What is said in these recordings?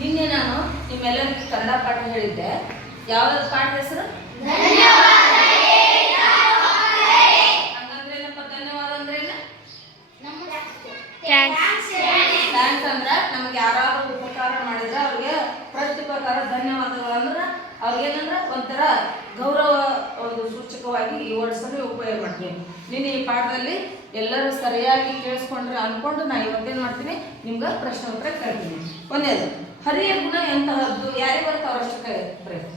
ನಿನ್ನೆ ನಾನು ನಿಮ್ಮೆಲ್ಲರಿಗೂ ಕನ್ನಡ ಪಾಠ ಹೇಳಿದ್ದೆ. ಯಾವ್ದಾದ್ರು ಪಾಠದ ಹೆಸರು? ಹಂಗಂದ್ರೆ ಏನಪ್ಪ ಧನ್ಯವಾದ ಅಂದ್ರೆ ಏನು? ಥ್ಯಾಂಕ್ಸ್ ಅಂದ್ರೆ ನಮ್ಗೆ ಯಾರಾದ್ರೂ ಉಪಕಾರ ಮಾಡಿದ್ರೆ ಅವ್ರಿಗೆ ಪ್ರತ್ಯುಪಕಾರ ಧನ್ಯವಾದಗಳು ಅಂದ್ರೆ ಅವ್ರಿಗೇನಂದ್ರೆ ಒಂಥರ ಗೌರವ ಒಂದು ಸೂಚಕವಾಗಿ ಈ ವರ್ಡ್ಸನ್ನು ಉಪಯೋಗ ಮಾಡ್ತೀನಿ. ನೀನು ಈ ಪಾಠದಲ್ಲಿ ಎಲ್ಲರೂ ಸರಿಯಾಗಿ ಕೇಳಿಸ್ಕೊಂಡ್ರೆ ಅನ್ಕೊಂಡು ನಾ ಇವತ್ತೇನು ಮಾಡ್ತೀನಿ ನಿಮ್ಗೆ ಪ್ರಶ್ನೆ ಉತ್ತರ ಕೇಳ್ತೀನಿ. ಒಂದೇದು, ಹರಿಯ ಗುಣ ಎಂತಹದ್ದು? ಯಾರಿಗೆ ಬರ್ತ ಅವರಷ್ಟು ಕೇಳಿ.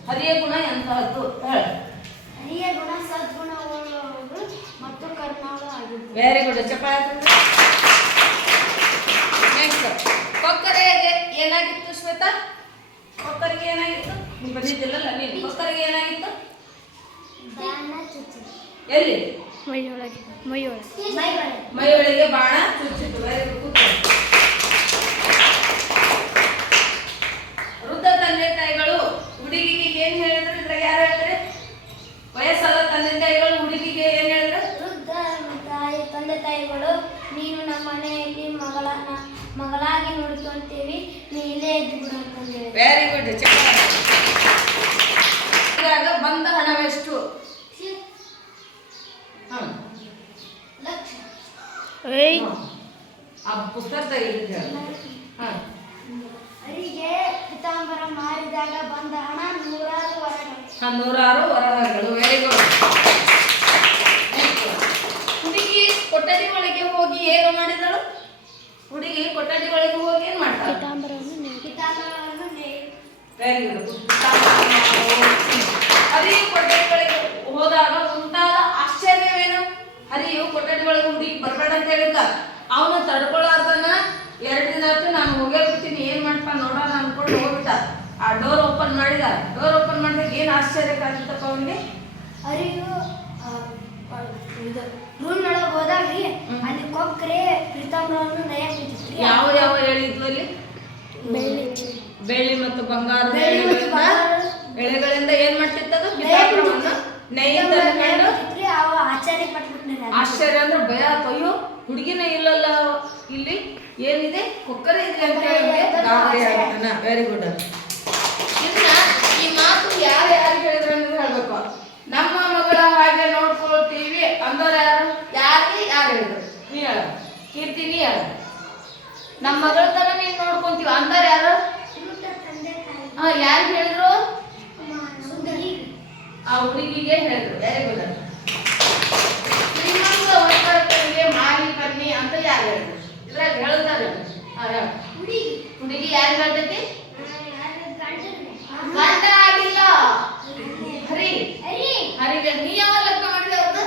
ಹರಿಯ ಗುಣ ಎಂತಹದ್ದು ಹೇಳಿ. ಹರಿಯ ಗುಣ ಸದ್ಗುಣಗಳು ಮತ್ತು ಕರ್ಮಗಳು ಆಗಿದೆ. ವೆರಿ ಗುಡ್, ಚಪ್ಪಾಳೆ. ನೆಕ್ಸ್ಟ್, ಕೊಕ್ಕರೆಗೆ ಏನಾಗಿತ್ತು ಶ್ವೇತಾ? ಕೊಕ್ಕರಿಗೆ ಏನಾಗಿತ್ತು? ನೀವು ಬಂದಿದ್ದಿಲ್ಲಲ್ಲ ನೀನು. ಕೊಕ್ಕರಿಗೆ ಏನಾಗಿತ್ತು? ಎಲ್ಲಿ? ಮೈಯೊಳಗೆ ಬಾಣ ಚುಚ್ಚಿತು. Very good. ವೃದ್ಧ ತಂದೆ ತಾಯಿಗಳು ಹುಡುಗಿಗೆ ಏನ್ ಹೇಳಿದ್ರು? ಇದ್ರಾಗ ಯಾರು ಹೇಳ್ತಾರೆ? ವಯಸ್ಸಾದ ತಂದೆ ತಾಯಿಗಳು ಹುಡುಗಿಗೆ ಏನ್ ಹೇಳಿದ್ರು? ವೃದ್ಧ ತಂದೆ ತಾಯಿಗಳು, ನೀನು ನಮ್ಮ ಮನೆಯಲ್ಲಿ ಮಗಳಾಗಿ ನೋಡ್ಕೊಂತೀವಿ, ನೀ ಇಲ್ಲೇ ಇದ್ದು ಬಿಡು ಅಂತ ಹೇಳಿ. Very good. ಇದ್ರಾಗ ಬಂದ ಹಣವೆಷ್ಟು? ಆ ಪುಸ್ತಕ ಅರಿಗೆ ಪೀತಾಂಬರ ಮಾರಿದಾಗ ಬಂದ ಹಣ 100 ವರಗಳು. 100 ವರಗಳು. Very good. ಹುಡುಗಿ ಕೊಠಡಿ ಒಳಗೆ ಹೋಗಿ ಏನು ಮಾಡಿದಳು? ಹುಡುಗಿ ಕೊಠಡಿ ಒಳಗೆ ಹೋಗಿ ಏನ್ ಮಾಡ್ತಾಳೆ? ಪೀತಾಂಬರವನ್ನು ವೆರಿ ಗುಡ್. ಹರಿಯು ಕೊಠಡಿ ಒಳಗೆ ಹೋದಾಗ ಉಂಟಾದ ಆಶ್ಚರ್ಯವೇನು? ಹರಿಯು ಕೊಠಡಿ ಒಳಗೆ ಹುಡುಗಿ ಬರಬೇಡ ಅಂತ ಹೇಳಿದ್ದ. ಅವನು ತಡ್ಕೊಳ್ಳಾರ್ದನ್ನ 2 ದಿನ ಆಯ್ತು ನಾನು ಹೋಗೇ ಬಿಡ್ತೀನಿ, ಏನ್ ಮಾಡ್ತಾ ನೋಡೋಣ ಅನ್ಕೊಂಡು ಹೋಗ್ಬಿಟ್ಟ. ಆ ಡೋರ್ ಓಪನ್ ಮಾಡಿದ. ಡೋರ್ ಓಪನ್ ಮಾಡಿದಾಗ ಏನ್ ಆಶ್ಚರ್ಯ ಕಾಣಿಸ್ತಪ್ಪ ಅವನಿಗೆ? ಹರಿಯು ರೂಮ್ ಒಳಗೆ ಹೋದಾಗ ಅಲ್ಲಿ ಕೊಕ್ಕರೆ ಪೀತಾಂಬರವನ್ನು ನಯಕಿತ್ತು. ಯಾವ ಯಾವ ಹೇಳಿದ್ವು ಅಲ್ಲಿ? ಬೆಳ್ಳಿ ಮತ್ತು ಬಂಗಾರ ಎಳೆಗಳಿಂದ ಏನ್ ಮಾಡ್ತಿತ್ತದು? ಪೀತಾಂಬರವನ್ನು ನೇಯ್ದು ಆಶ್ಚರ್ಯ ಪಟ್ಬಿಟ್ಟು. ಆಶ್ಚರ್ಯ ಅಂದ್ರೆ ಭಯ. ಅಯ್ಯೋ ಹುಡುಗಿನ ಇಲ್ಲಲ್ಲ, ಇಲ್ಲಿ ಏನಿದೆ? ಕೊಕ್ಕರೆ ಇದೆ ಅಂತ ಹೇಳಿ ಗಾಬರಿ ಆಗ್ತಾನ. Very good. ಇನ್ನ ಈ ಮಾತು ಯಾರು ಹೇಳಿದ್ರು ಅನ್ನೋದು ಹೇಳ್ಬೇಕು. ನಮ್ಮ ಮಗಳ ಹಾಗೆ ನೋಡ್ಕೊಳ್ತೀವಿ ಅಂದವ್ರು ಯಾರು? ಯಾರು ಹೇಳಿದ್ರು? ನೀ ಹೇಳ ಕೀರ್ತಿ, ನೀ ಹೇಳ. ನಮ್ಮ ಮಗಳ ತರ ನೀನ್ ನೋಡ್ಕೊಂತೀವಿ ಅಂದವ್ರು ಯಾರು? ಯಾರು ಹೇಳಿದ್ರು? ಆ ಹುಡುಗಿಗೆ ಹೇಳಿದ್ರು. Very good. ಶ್ರೀಮಂತ ವರ್ಕರ್ಗಳಿಗೆ ಮಾಲಿ ಬನ್ನಿ ಅಂತ ಯಾರು ಹೇಳಿದ್ರು? ಇದ್ರಾಗ ಹೇಳ್ತಾರೆ. ಹುಡುಗಿ ಯಾರು ಹೇಳ್ತೈತಿ? ಗಂಡ ಆಗಿಲ್ಲ, ಹರಿಗೆ. ನೀ ಯಾವ ಲಗ್ನ ಮಾಡಿದೆ? ಅವ್ರದ್ದು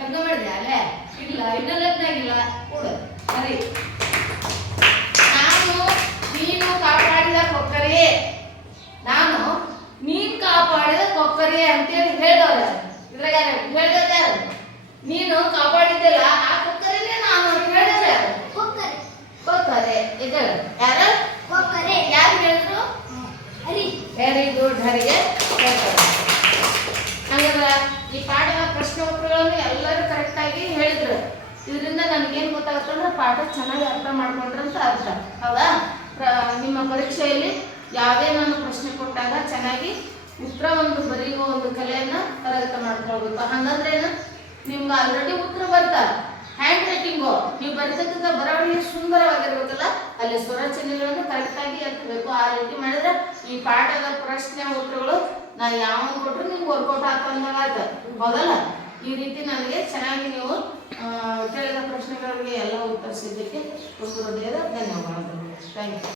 ಲಗ್ನ ಮಾಡಿದೆ ಅಲ್ಲೇ? ಇಲ್ಲ, ಇನ್ನ ಲಗ್ನ ಆಗಿಲ್ಲ. ಕೂಡ ಹರಿ. ನೀನು ಕಾಪಾಡಿದ ಕೊಕ್ಕರೆ, ನಾನು ನೀನ್ ಕಾಪಾಡಿದ ಕೊಕ್ಕರೆ ಅಂತೇಳಿ ಹೇಳೋರ. ಇದ್ರಾಗ ಹೇಳಿದ ಯಾರು? ನೀನು ಕಾಪಾಡಿದ್ದಲ್ಲ ಆ ಕೊಕ್ಕರೆನೇ ನಾನು ಅಂತ ಹೇಳಿದ ಯಾರು? ಕೊಕ್ಕರೆ. ಇದು ಯಾರು? ಕೊಕ್ಕರೆ. ಯಾರು ಹೇಳಿದ್ರು? ಹರಿ. Very good. ಹರಿಗೆ ಹೇಳ್ತಾರೆ. ಹಂಗಾದ್ರೆ ಈ ಪಾಠದ ಪ್ರಶ್ನೆ ಉತ್ತರಗಳನ್ನು ಎಲ್ಲರೂ ಕರೆಕ್ಟ್ ಆಗಿ ಹೇಳಿದ್ರು. ಇದರಿಂದ ನನಗೇನು ಗೊತ್ತಾಗುತ್ತಂದ್ರೆ ಪಾಠ ಚೆನ್ನಾಗಿ ಅರ್ಥ ಮಾಡ್ಕೊಂಡ್ರೆ ಅಂತ ಅರ್ಥ. ಹೌದಾ? ನಿಮ್ಮ ಪರೀಕ್ಷೆಯಲ್ಲಿ ಯಾವುದೇ ನಾನು ಪ್ರಶ್ನೆ ಕೊಟ್ಟಾಗ ಚೆನ್ನಾಗಿ ಉತ್ತರ ಬರೆಯುವ ಒಂದು ಕಲೆಯನ್ನು ಕರಗತ ಮಾಡ್ಕೊಳ್ಬೇಕು. ಹಂಗಂದ್ರೆ ಏನು? ನಿಮ್ಗೆ ಆಲ್ರೆಡಿ ಉತ್ತರ ಬರ್ತಾರೆ. ಹ್ಯಾಂಡ್ ರೈಟಿಂಗು ನೀವು ಬರೀತಕ್ಕಂಥ ಬರವಣಿಗೆ ಸುಂದರವಾಗಿರ್ಬೇಕಲ್ಲ, ಅಲ್ಲಿ ಸ್ವರಚನೆಗಳನ್ನು ಕರೆಕ್ಟಾಗಿ ಎತ್ತಬೇಕು. ಆ ರೀತಿ ಮಾಡಿದ್ರೆ ಈ ಪಾಠದ ಪ್ರಶ್ನೆ ಉತ್ತರಗಳು ನಾನು ಯಾವನ್ ಕೊಟ್ಟರು ನಿಮ್ಗೆ ವರ್ಕೌಟ್ ಆಗ್ತಂದಾಗ ಹೌದಲ್ಲ? ಈ ರೀತಿ ನನಗೆ ಚೆನ್ನಾಗಿ ನೀವು ಕೇಳಿದ ಪ್ರಶ್ನೆಗಳಿಗೆ ಎಲ್ಲ ಉತ್ತರಿಸಿದ್ದಕ್ಕೆ ಒಂದು ಹೃದಯದ ಧನ್ಯವಾದಗಳು. Thank you.